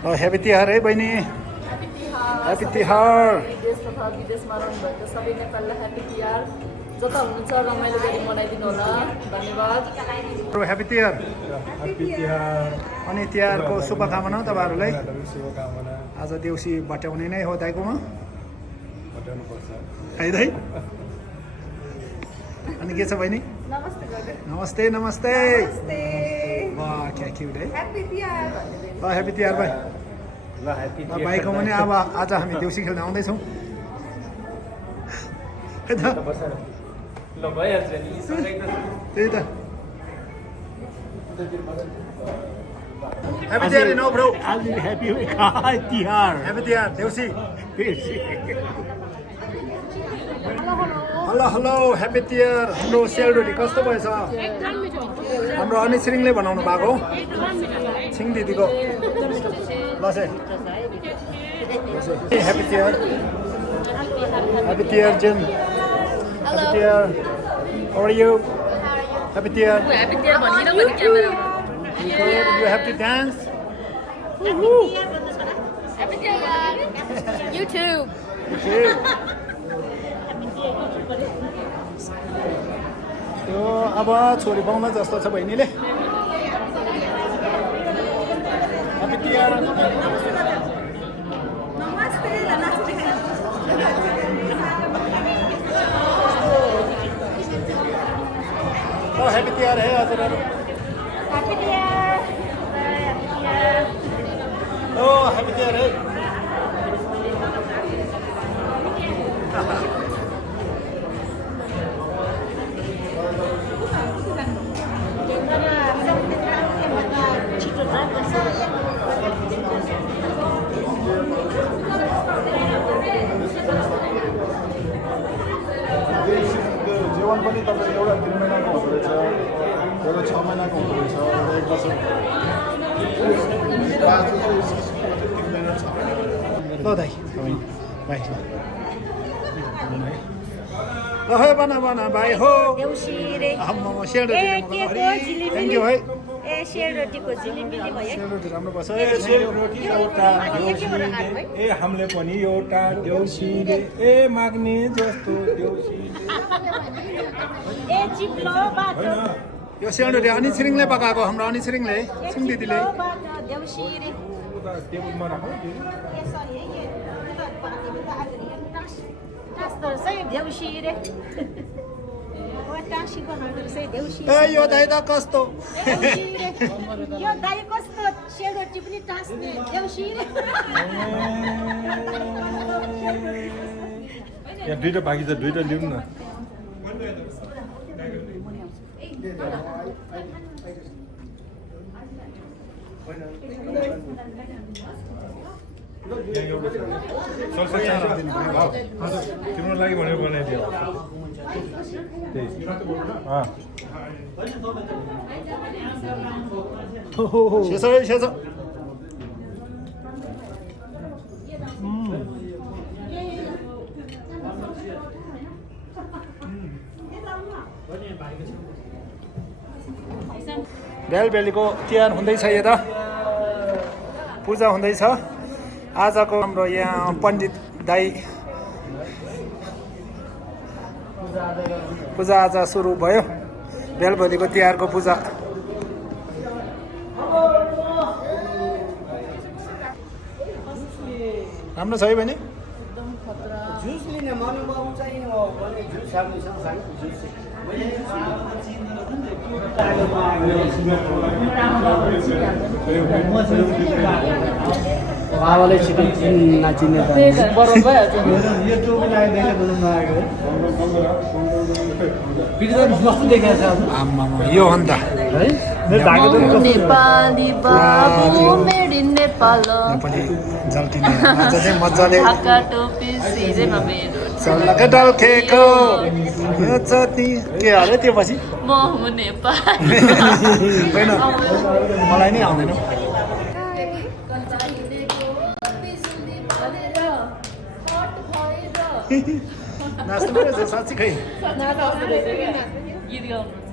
Happy Tihar है बहिनी happy Tihar देश तथा विदेशमा रहनुभएको सबै नेपालीलाई ह्यापी तिहार जता हुनुहुन्छ रमाइलो गरी मनाइदिनु होला धन्यवाद ह्यापी तिहार ह्यापी तिहार अनि तिहारको शुभकामना तपाईँहरूलाई शुभकामना आज देउसी भट्याउने नै हो दाइकोमा बटाउनुपर्छ है दाइ अनि के छ बहिनी नमस्ते नमस्ते नमस्ते वाह क्या क्युट है ह्यापी तिहार ल ह्यापी तिहार भाइ ल ह्यापी ल भाइको पनि अब आज हामी देउसी खेल्न आउँदैछौँ है त ल भइहाल्छ नि त्यही त ह्यापी तिहार नो ब्रो आज happy Tihar happy Tihar Deusi hello hello happy Tihar हाम्रो सेलरोटी कस्तो भएछ हाम्रो अनिश्रिङले बनाउनु भएको छिङ दिदीको ल चाहिँ ह्यापी तिहार जेन happy Tihar how are you happy Tihar happy Tihar भनिदिनु भने camera you have to dance happy Tihar YouTube त्यो अब छोरी पाउन जस्तो छ बहिनीले ह्यापी तिहार ह्यापी तिहार है हजुरहरू ओ ह्यापी तिहार है जीवन पनि तपाईँ एउटा 3 महिनाको हुँदो रहेछ एउटा 6 महिनाको हुँदो रहेछ एउटा 1 वर्ष ल दाइ भाइ ल है बना भाइ हो आम्मामा थ्याङ्क यू है सेलरोटीको जिलिमिली भयो सेलरोटी राम्रो पर्छ सेलरोटी एउटा देउसीले ए हामीले पनि एउटा देउसीले ए माग्ने जस्तो देउसीले ए चिप्लो बाटो यो सेलरोटी अनिश्रिङले पकाएको हाम्रो अनिश्रिङले छिङ दिदीले बाटो देउसी रे उता टेबलमा राखौँ ए सरी है टास्दो चाहिँ देउसी रे ओ टासीको नाम चाहिँ देउसी ए यो दाइ त कस्तो देउसी रे यो दाइ कस्तो सेलरोटी पनि टास्ने देउसी रे यहाँ दुईटा बाँकी छ दुईटा लिउँ न तिम्रो लागि भनेर बनाइदियो शेष है शेष बेलबेलीको तिहार हुँदैछ यता पूजा हुँदैछ आजको हाम्रो यहाँ पण्डित दाई पूजा आज सुरु भयो बेलबेलीको तिहारको पूजा राम्रो छ है बहिनी जुस लिने मनोभाव चाहिँ जुस बाबाले छिटो नाचिने बराबर भइहाल्छ यो टोपी लगाइदिएर बोलाउनु आएको कस्तो देखाएको छ आम्मामा यो अन्त है नेपाली बाबु मेड इन नेपाल नेपाली जल्टिने आज चाहिँ मजाले ढाका टोपी सिरेमा मेरो चल्लाका डल्केको यो चटनी के हाल्यो त्यो पछि म हुँ नेपाली होइन मलाई नै आउँदैन नाच्नु पऱ्यो साँच्ची खै गीत गाउनुपर्छ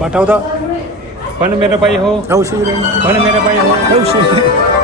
बाटाउँदा भन मेरो भाइ हो देउसी भन मेरो भाइ हो देउसी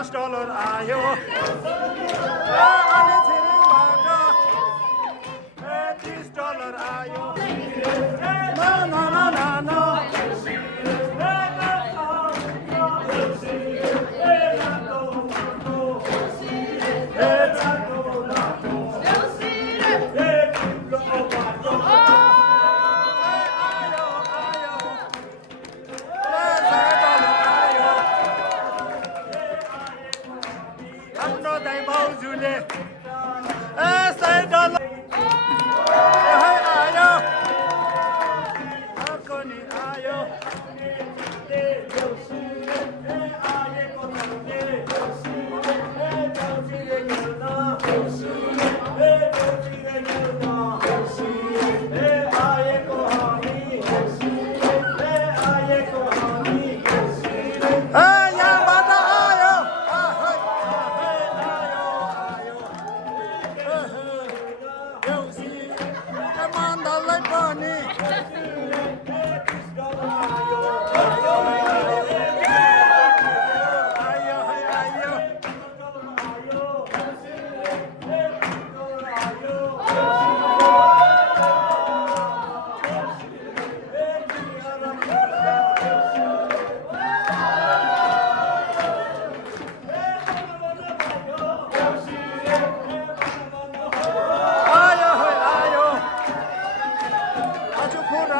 $50 आयो अनि छिरिङबाट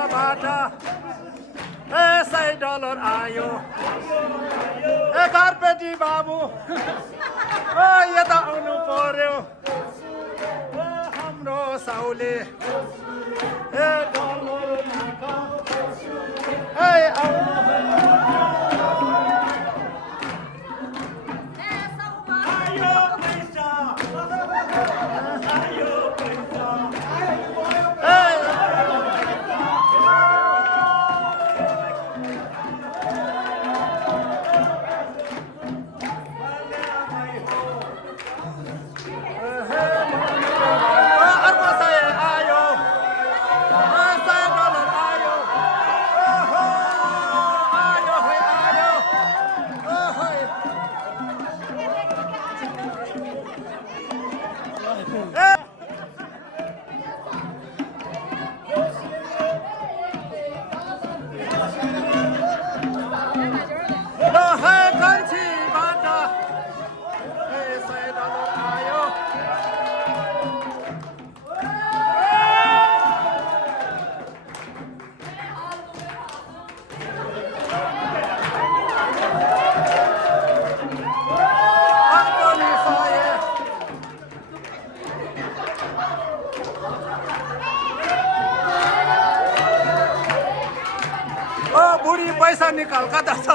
पैसाबाट $100 आयो ए घरपेटी बाबु यता आउनु पर्यो हाम्रो साउले ए डलर ए बुढी पैसा निकाल कता छ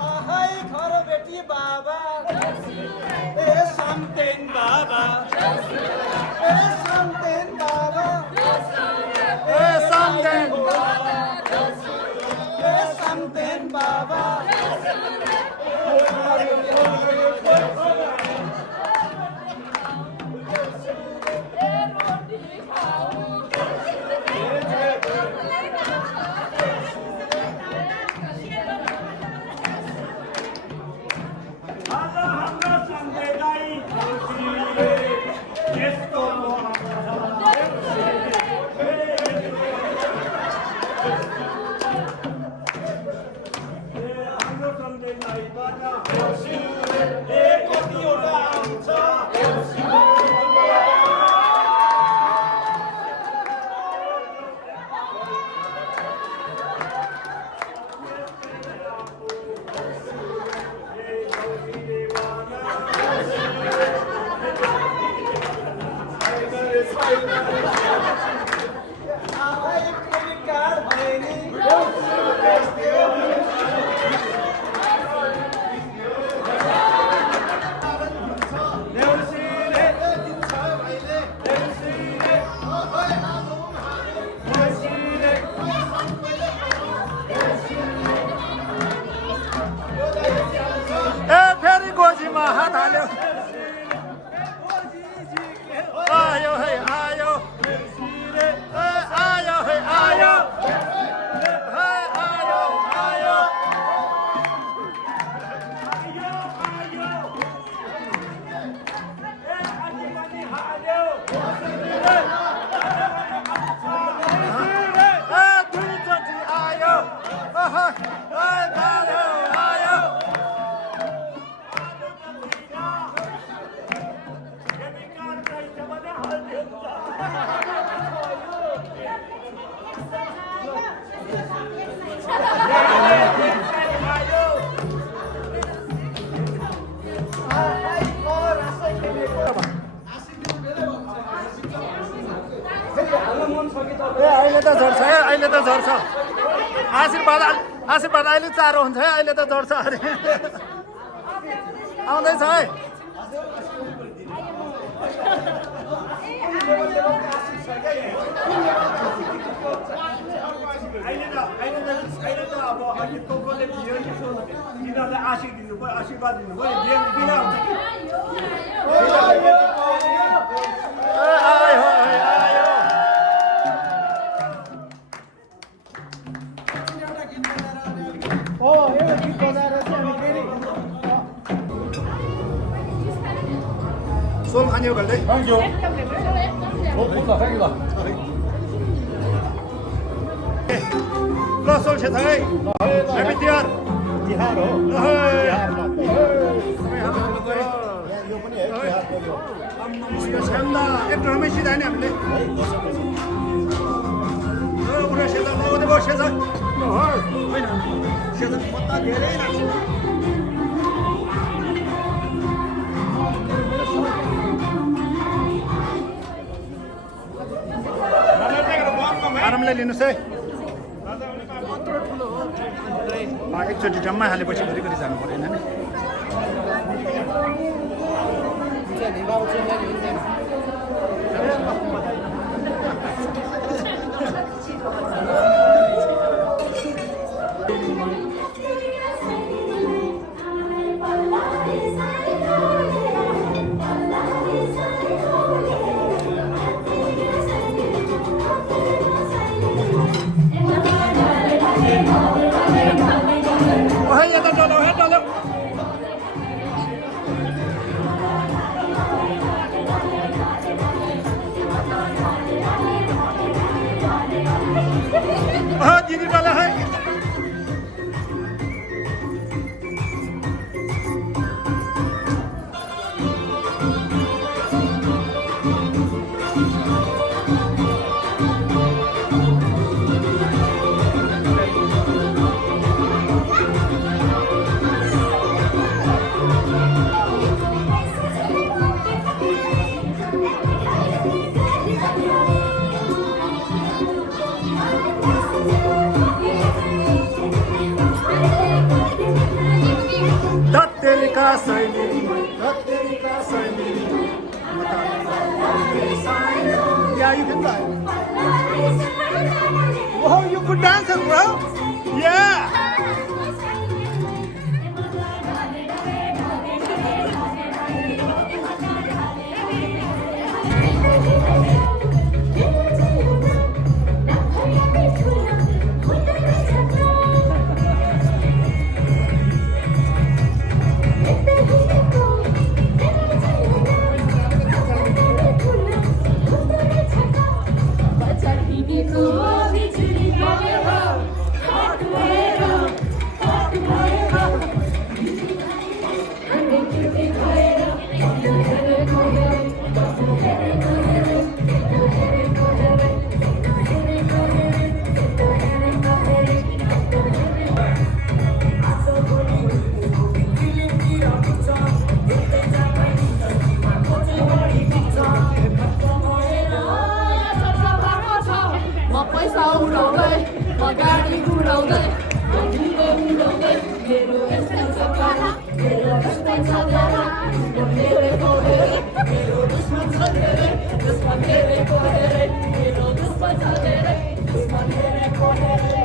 Ahai kharo beti baba e samten baba e samten baba ए सामदेन e samten baba ए फेरि गोजीमा हात हाल्यो आयो है आयो ए आयो है आयो है आयो आयो ए दुईचोटि आयो ए आयो आयो ए अहिले त झर्छ है अहिले त झर्छ आशीर्वाद आशीर्वाद अहिले चारो हुन्छ है अहिले त झर्छ अरे आउँदैछ है अहिले त अब अहिले कोकोले दियो नि तिनीहरूलाई आशीर्वाद दिनु भयो आशीर्वाद दिनु भयो बिना हुन्छ ए आयो है आयो हो एउटा गीत बजाएर चाहिँ हामी फेरि सोल खाने हो गर्दै ल सोल छ है ह्यापी तिहार तिहार हो यो पनि है तिहारको यो सेन्दा एक रमेशी जाने हामीले उनीहरू सेता लगाउँदै बसेछ होइन सेता पत्ता धेरै लाग्छ आरामले लिनुहोस् है एकचोटि जम्मा हालेपछि घरि घरि जानु परेन नि दिदी डल्ला है धत्तेरिका सैली धत्तेरिका सैली Yeah, you can try. Oh, you could dance, bro. Yeah. पैसा उडाउँदै म गाडी उडाउँदै मेरो यस्तै छ पारा मेरो यस्तै छ धारा धेरैको धेरै मेरो दुश्मन छ धेरै दुश्मन धेरैको धेरै मेरो दुश्मन छ धेरै दुश्मन धेरैको धेरै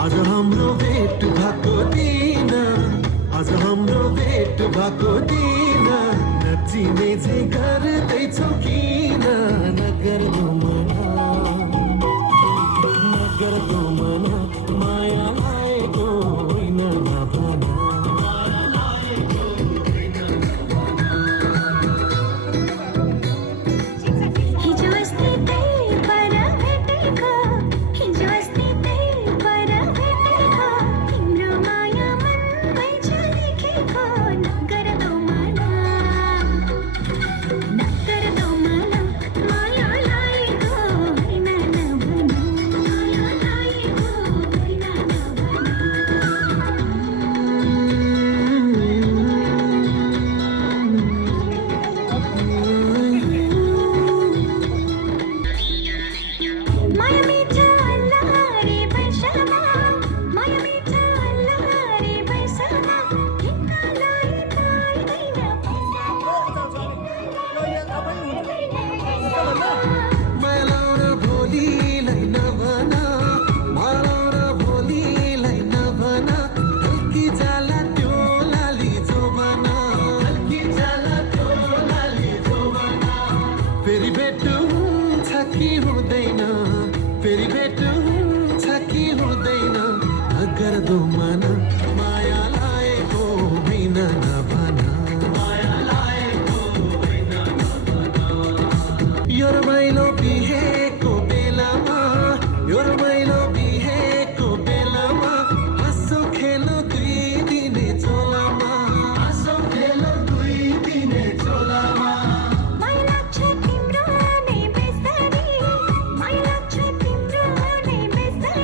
आज हाम्रो भेट भएको दिन आज हाम्रो भेट भएको दिन नचिने चाहिँ गर्दैछौ किन नगर्नु मना माया लागेको होइन नभना फेरि भेट हुन्छ कि हुँदैन नगर्दो मना माया लागेको होइन नभना यो रमाइलो बिहेको बेलामा यो रमाइलो बिहेको बेलामा हाँसो खेलो दुई दिने चोलामा हाँसो खेलो दुई दिने चोलामा तिम्रो नै बेसरी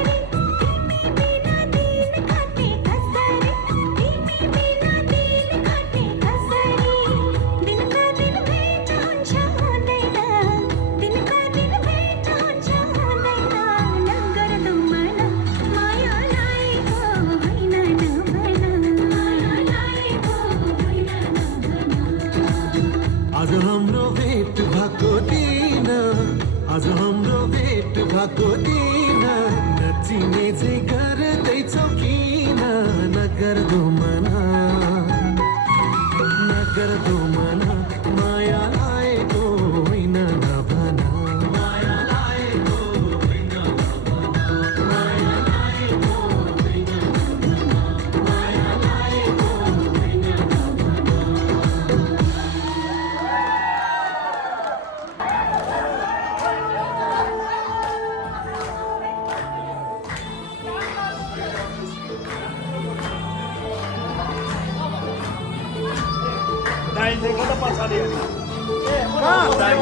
दिन नचिने चाहिँ गर्दैछौ किन नगर्दो मना नगर्दो मना माया लागेको होइन नभना माया लागेको होइन माया लागेको होइन माया लागेको होइन दाइले कता पछाडि कहाँ दाइ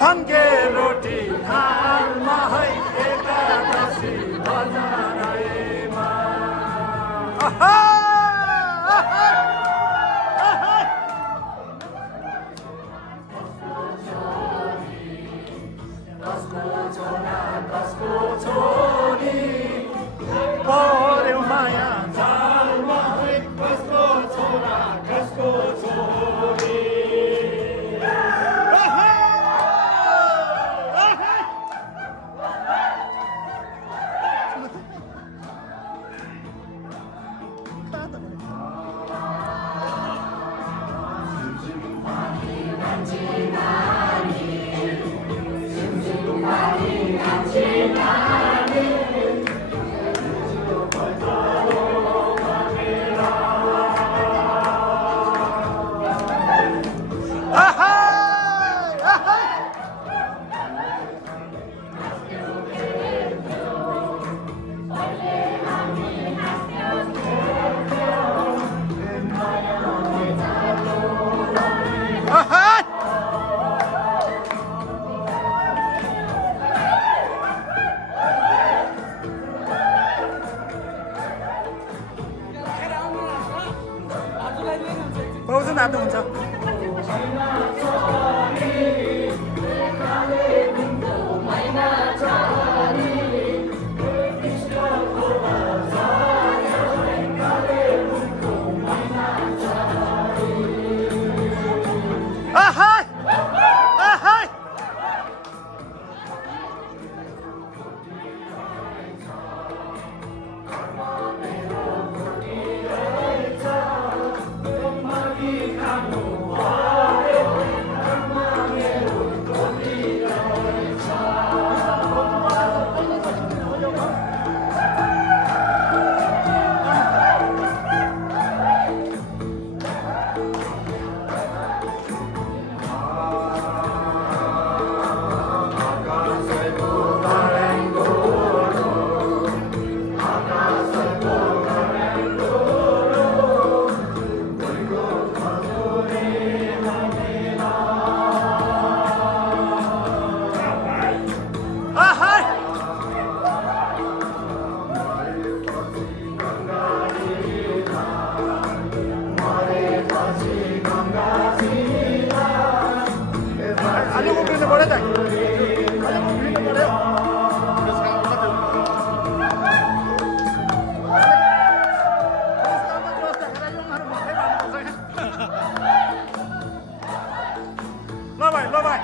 Hange roti khal mahai ekadasi bazarai ma. तातो हुन्छ Ahai! Ahai! Ahai! अलि उफ्रिनु पर्यो त अलि उफ्रिनु पर्यो ल भाइ ल भाइ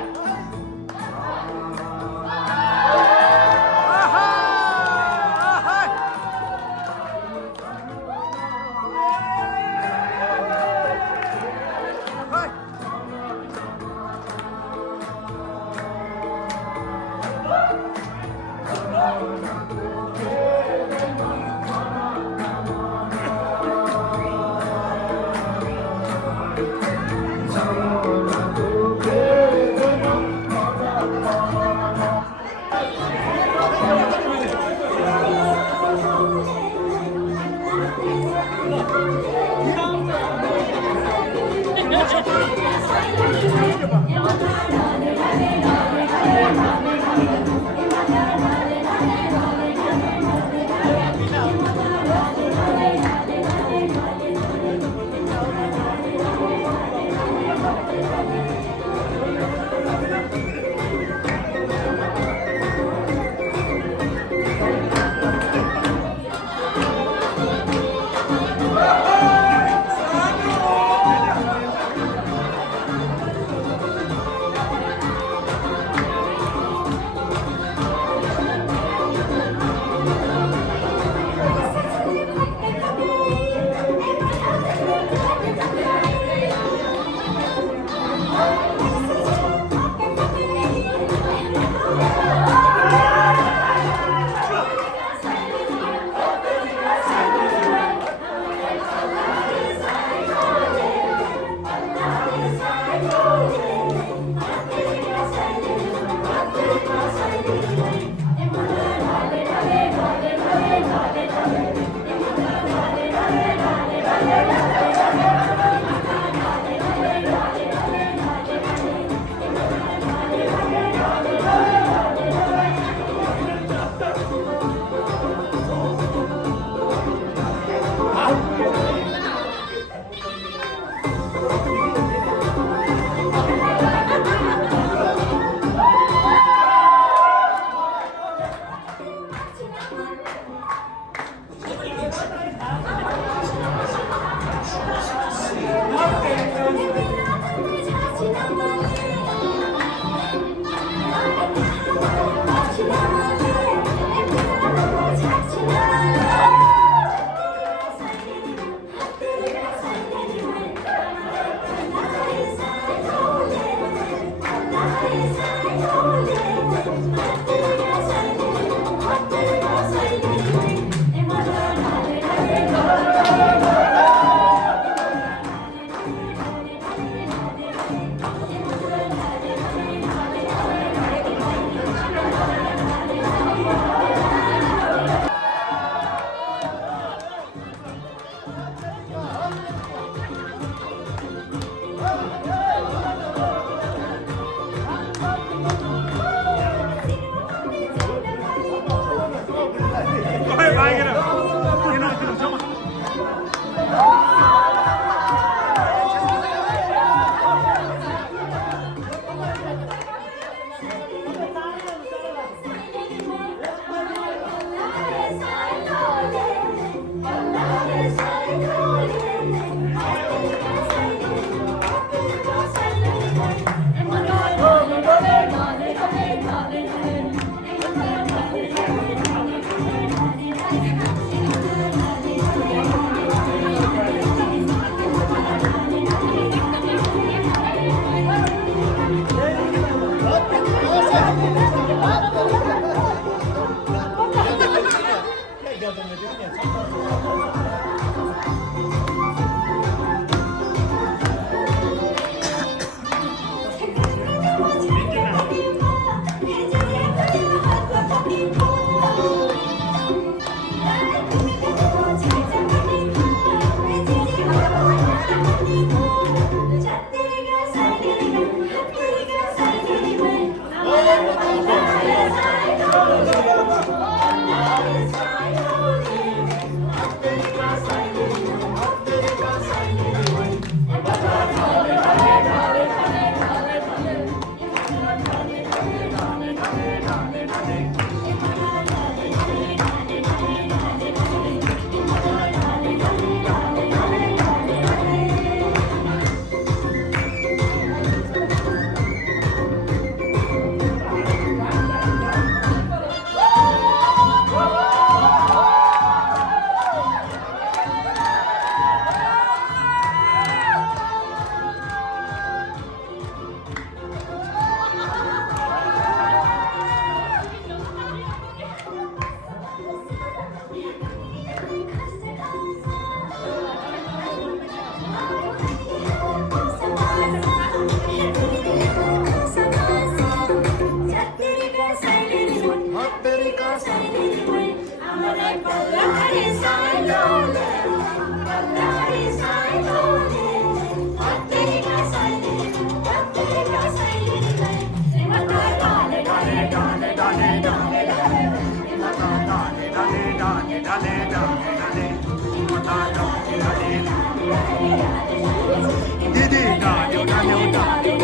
दिदी डाल्यो डाल्यो डाल्यो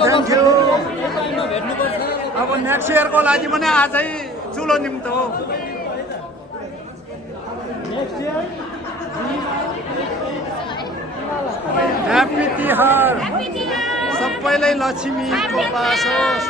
थ्याङ्क यू अब नेक्स्ट इयरको लागि पनि आजै चुलो निम्त हो ह्याप्पी तिहार सबैलाई लक्ष्मीको पास होस्